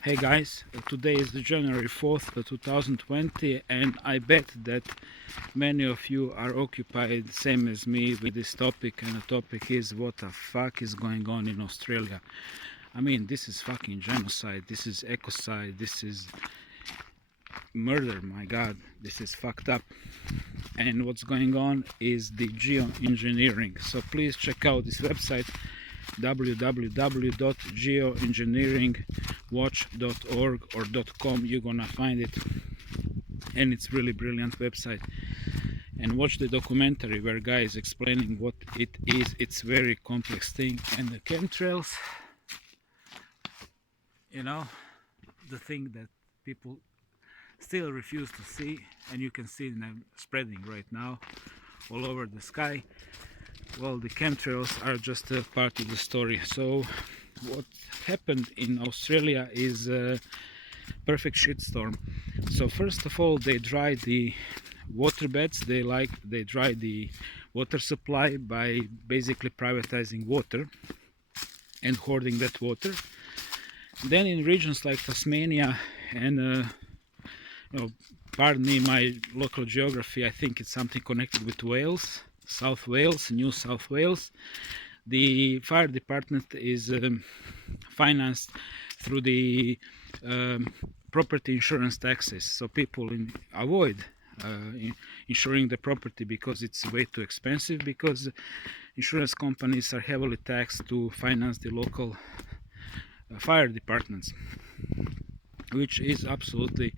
Hey guys, today is the January 4th, 2020, and I bet that many of you are occupied, same as me, with this topic, and the topic is what the fuck is going on in Australia. I mean, this is fucking genocide, this is ecocide, this is murder, my god, this is fucked up. And what's going on is the Geo Engineering. So please check out this website www.geoengineeringwatch.org or .com. You're gonna find it, and it's really brilliant website. And watch the documentary where guy is explaining what it is. It's very complex thing. And the chemtrails, you know, the thing that people still refuse to see, and you can see them spreading right now all over the sky. Well, the chemtrails are just a part of the story. So what happened in Australia is a perfect shitstorm. So first of all, they dried the waterbeds. They dried the water supply by basically privatizing water and hoarding that water. Then in regions like Tasmania and pardon me my local geography, I think it's something connected with Wales, South Wales, New South Wales. The fire department is financed through the property insurance taxes, so people avoid insuring the property because it's way too expensive, because insurance companies are heavily taxed to finance the local fire departments, which is absolutely,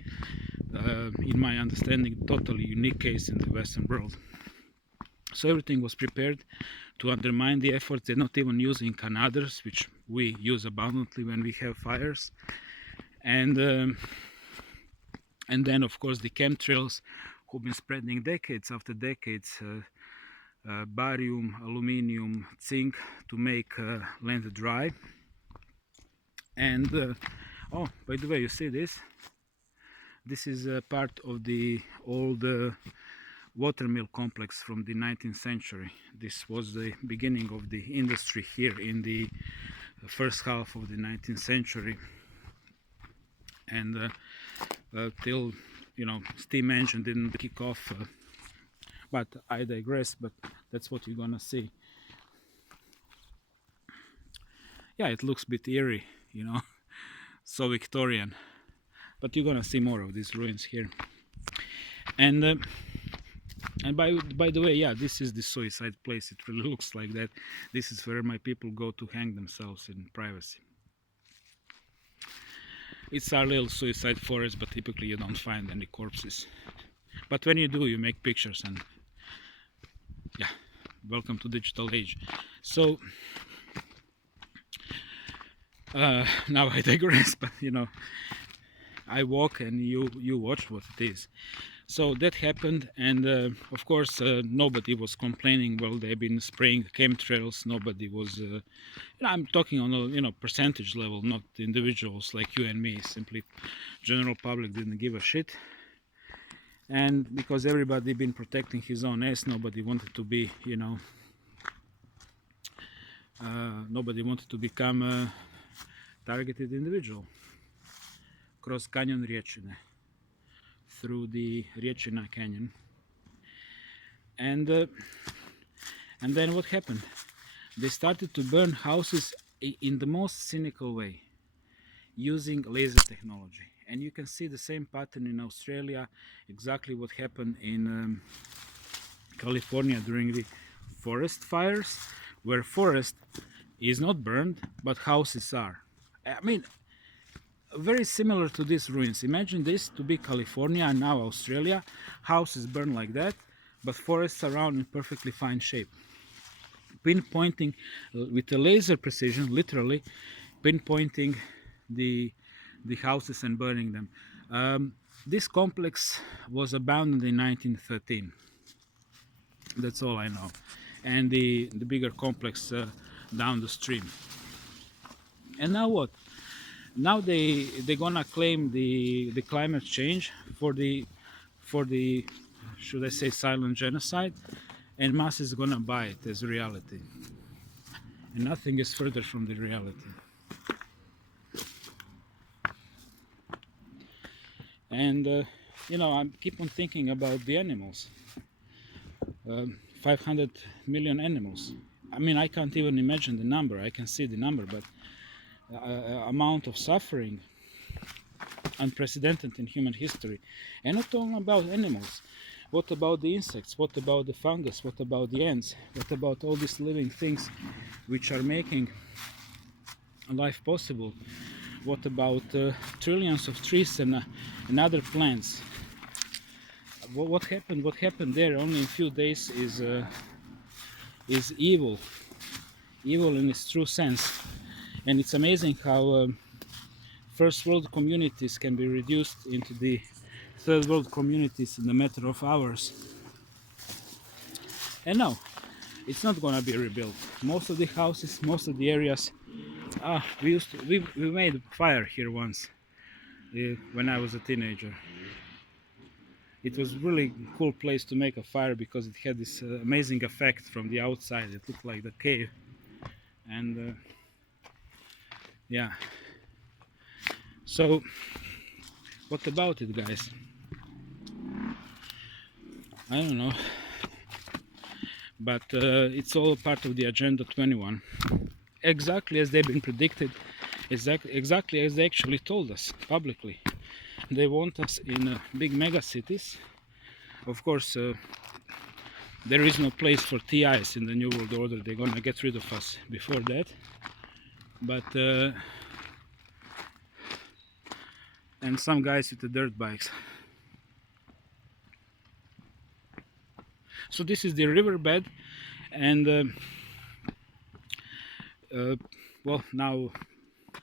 in my understanding, totally unique case in the Western world. So everything was prepared to undermine the efforts. They're not even using canarders, which we use abundantly when we have fires. And then, of course, the chemtrails, who've been spreading decades after decades, barium, aluminium, zinc, to make land dry. And oh, by the way, you see this? This is a part of the old watermill complex from the 19th century. This was the beginning of the industry here in the first half of the 19th century, and till steam engine didn't kick off, but I digress. But that's what you're gonna see. Yeah, it looks a bit eerie, so Victorian, but you're gonna see more of these ruins here. And by the way, yeah, this is the suicide place. It really looks like that. This is where my people go to hang themselves in privacy. It's our little suicide forest, but typically you don't find any corpses. But when you do, you make pictures, and yeah, welcome to digital age. So now I digress, but I walk and you watch what it is. So that happened, and of course nobody was complaining. Well, they've been spraying chemtrails. Nobody was. I'm talking on a percentage level, not individuals like you and me. Simply, general public didn't give a shit, and because everybody been protecting his own ass, nobody wanted to be, nobody wanted to become a targeted individual. Cross Kanjon Rjecine, through the Rjecina Canyon, and then what happened? They started to burn houses in the most cynical way, using laser technology. And you can see the same pattern in Australia, exactly what happened in California during the forest fires, where forest is not burned, but houses are. I mean, very similar to these ruins. Imagine this to be California and now Australia. Houses burn like that, but forests around in perfectly fine shape. Pinpointing with a laser precision, literally pinpointing the houses and burning them. This complex was abandoned in 1913. That's all I know. And the bigger complex down the stream. And now what? Now they're gonna claim the climate change for the should I say silent genocide, and mass is gonna buy it as reality, and nothing is further from the reality. And you know, I keep on thinking about the animals. 500 million animals. I mean, I can't even imagine the number. I can see the number, but amount of suffering unprecedented in human history. And not only about animals. What about the insects? What about the fungus? What about the ants? What about all these living things which are making life possible? What about trillions of trees and other plants? What happened? What happened there only in a few days is evil in its true sense. And it's amazing how first world communities can be reduced into the third world communities in a matter of hours. And no, it's not gonna be rebuilt. Most of the houses, most of the areas, we made fire here once when I was a teenager. It was really cool place to make a fire because it had this amazing effect from the outside. It looked like the cave. And yeah. So what about it, guys? I don't know. But it's all part of the Agenda 21. Exactly as they've been predicted, exactly as they actually told us publicly. They want us in big mega cities. Of course, there is no place for TIs in the New World Order. They're gonna get rid of us before that. But and some guys with the dirt bikes. So this is the riverbed, and well, now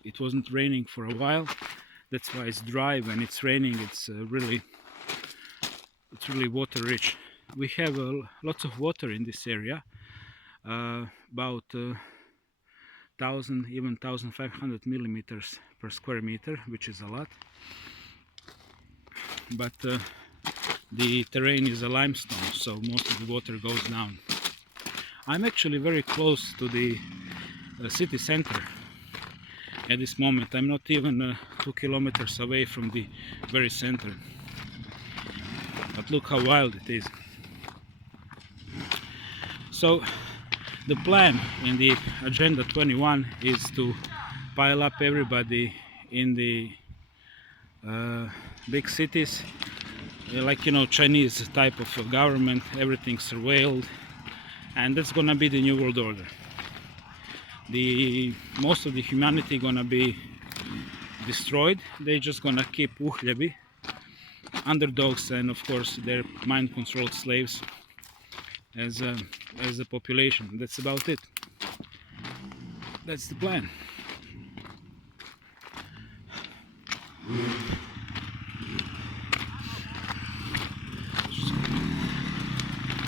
it wasn't raining for a while. That's why it's dry. When it's raining, it's really water rich. We have lots of water in this area, about 1000, even 1500 millimeters per square meter, which is a lot. But the terrain is a limestone, so most of the water goes down. I'm actually very close to the city center at this moment. I'm not even 2 kilometers away from the very center. But look how wild it is. So the plan in the Agenda 21 is to pile up everybody in the big cities, like, you know, Chinese type of government. Everything's surveilled, and that's gonna be the New World Order. Most of the humanity gonna be destroyed. They're just gonna keep uhljebi, underdogs, and of course their mind-controlled slaves as the population. That's about it. That's the plan.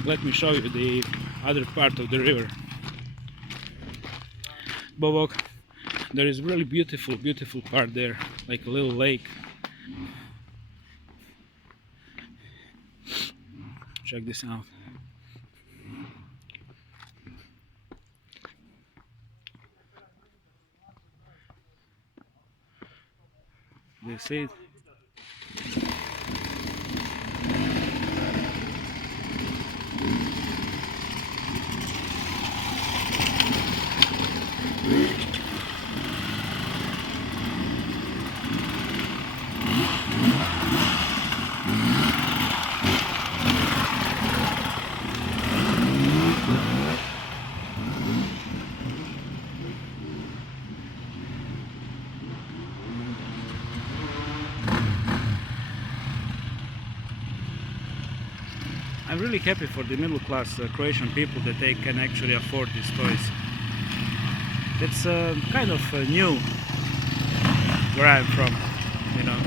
Let me show you the other part of the river. Bobok, there is really beautiful part there, like a little lake. Check this out. Do you see it? I'm really happy for the middle class Croatian people that they can actually afford these toys. It's kind of new where I'm from, you know.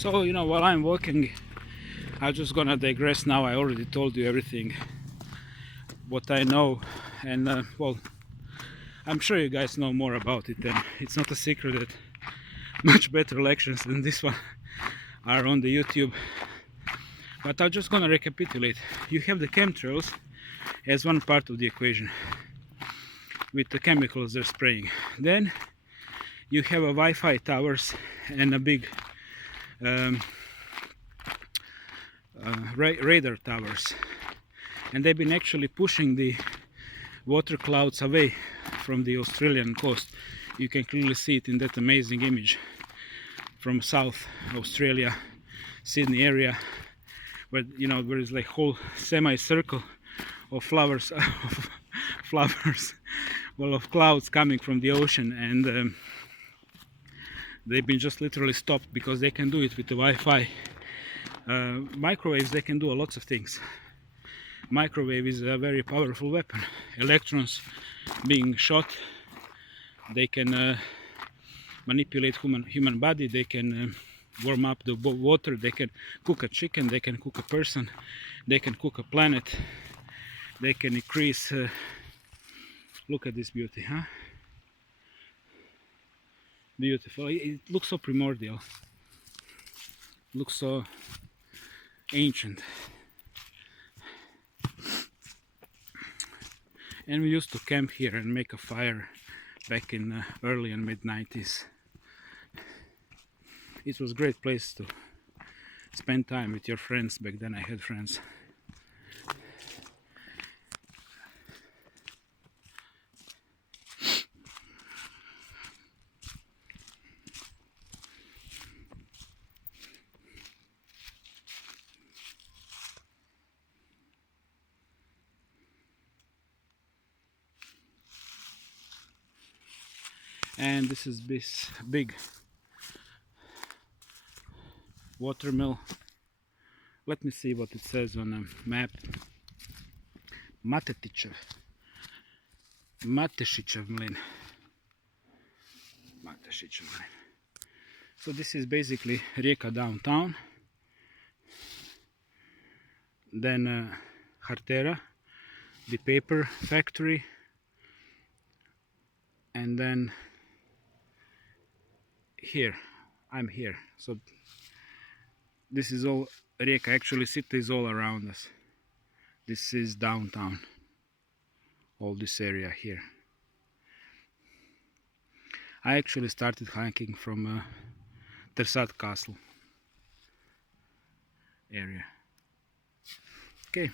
So, you know, while I'm walking, I'm just gonna digress now. I already told you everything what I know, and well, I'm sure you guys know more about it, and it's not a secret that much better lectures than this one are on the YouTube. But I'm just gonna recapitulate. You have the chemtrails as one part of the equation with the chemicals they're spraying. Then you have a Wi-Fi towers and a big radar towers, and they've been actually pushing the water clouds away from the Australian coast. You can clearly see it in that amazing image from South Australia, Sydney area, where you know there is like whole semicircle of flowers, well, of clouds coming from the ocean, and they've been just literally stopped because they can do it with the Wi-Fi. Microwaves, they can do lots of things. Microwave is a very powerful weapon. Electrons being shot, they can manipulate human body, they can warm up the water, they can cook a chicken, they can cook a person, they can cook a planet, they can increase look at this beauty, huh? Beautiful. It looks so primordial, looks so ancient. And we used to camp here and make a fire back in early and mid 90s. It was a great place to spend time with your friends. Back then I had friends. And this is this big watermill. Let me see what it says on a map. Matešićev mlin. So this is basically Rijeka downtown. Then Hartera, the paper factory, and then here, I'm here. So this is all Rijeka. Actually, city is all around us. This is downtown, all this area here. I actually started hiking from Tersat Castle area. Okay.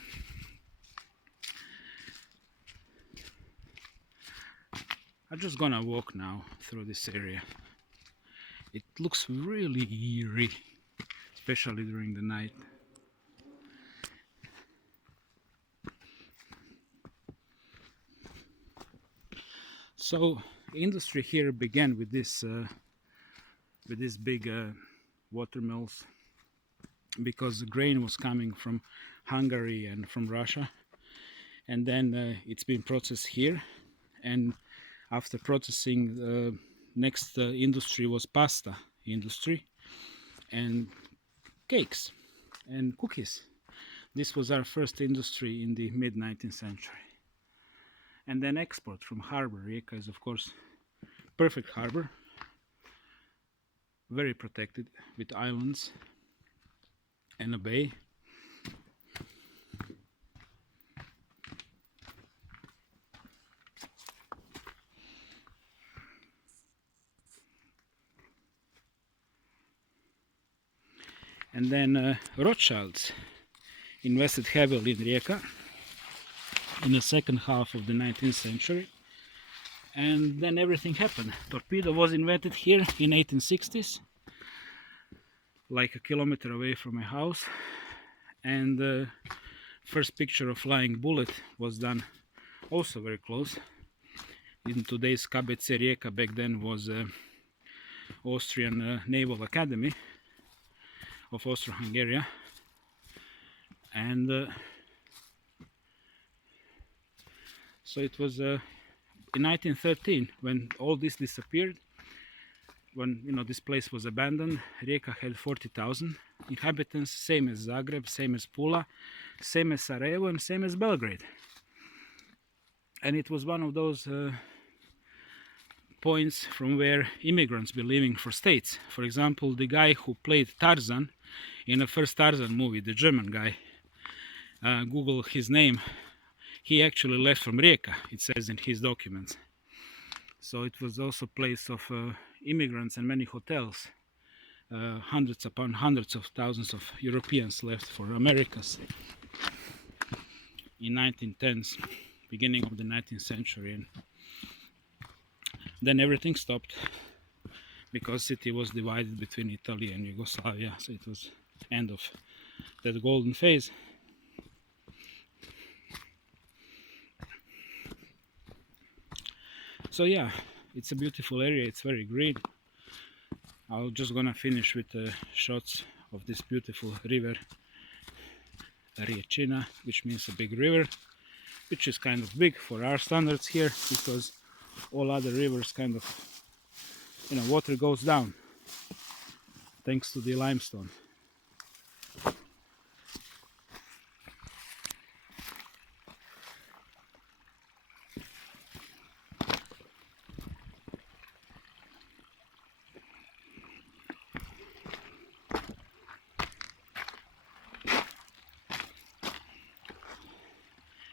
I'm just gonna walk now through this area. It looks really eerie, especially during the night. So industry here began with this big watermills, because the grain was coming from Hungary and from Russia, and then it's been processed here, and after processing, next industry was pasta industry and cakes and cookies. This was our first industry in the mid 19th century. And then export from harbor. Rijeka is of course perfect harbor, very protected with islands and a bay. And then Rothschilds invested heavily in Rijeka in the second half of the 19th century, and then everything happened. Torpedo was invented here in 1860s, like a kilometer away from my house, and the first picture of flying bullet was done also very close. In today's KBC Rijeka, back then was Austrian Naval Academy of Austro-Hungary, and so it was in 1913 when all this disappeared. when this place was abandoned, Rijeka had 40,000 inhabitants, same as Zagreb, same as Pula, same as Sarajevo, and same as Belgrade. And it was one of those points from where immigrants were leaving for states. For example, the guy who played Tarzan in the first Tarzan movie, the German guy, Google his name, he actually left from Rijeka, it says in his documents. So it was also a place of immigrants and many hotels. Hundreds upon hundreds of thousands of Europeans left for Americas in 1910s, beginning of the 19th century. And then everything stopped because city was divided between Italy and Yugoslavia, so it was end of that golden phase. So yeah, it's a beautiful area, it's very green. I'm just gonna finish with shots of this beautiful river Rjecina, which means a big river, which is kind of big for our standards here, because all other rivers kind of, water goes down thanks to the limestone.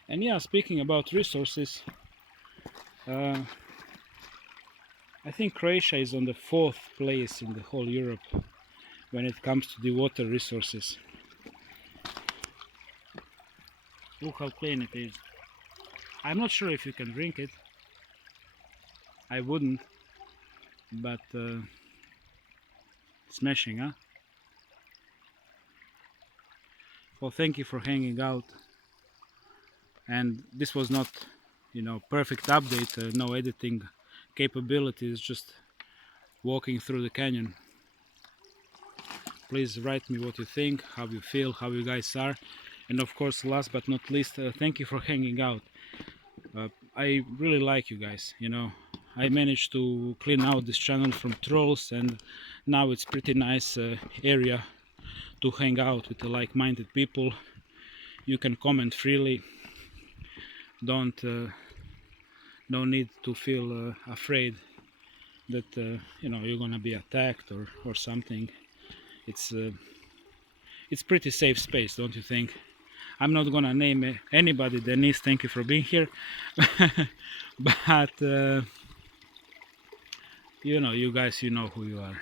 And yeah, speaking about resources, I think Croatia is on the 4th place in the whole Europe when it comes to the water resources. Look how clean it is. I'm not sure if you can drink it. I wouldn't, but smashing, huh? Well, thank you for hanging out. And this was not, perfect update, no editing capabilities, just walking through the canyon. Please write me what you think, how you feel, how you guys are. And of course, last but not least, thank you for hanging out. I really like you guys, I managed to clean out this channel from trolls, and now it's pretty nice area to hang out with the like-minded people. You can comment freely. No need to feel afraid that you're gonna be attacked or something. It's pretty safe space, don't you think? I'm not gonna name anybody. Denise, thank you for being here. But you guys, you know who you are.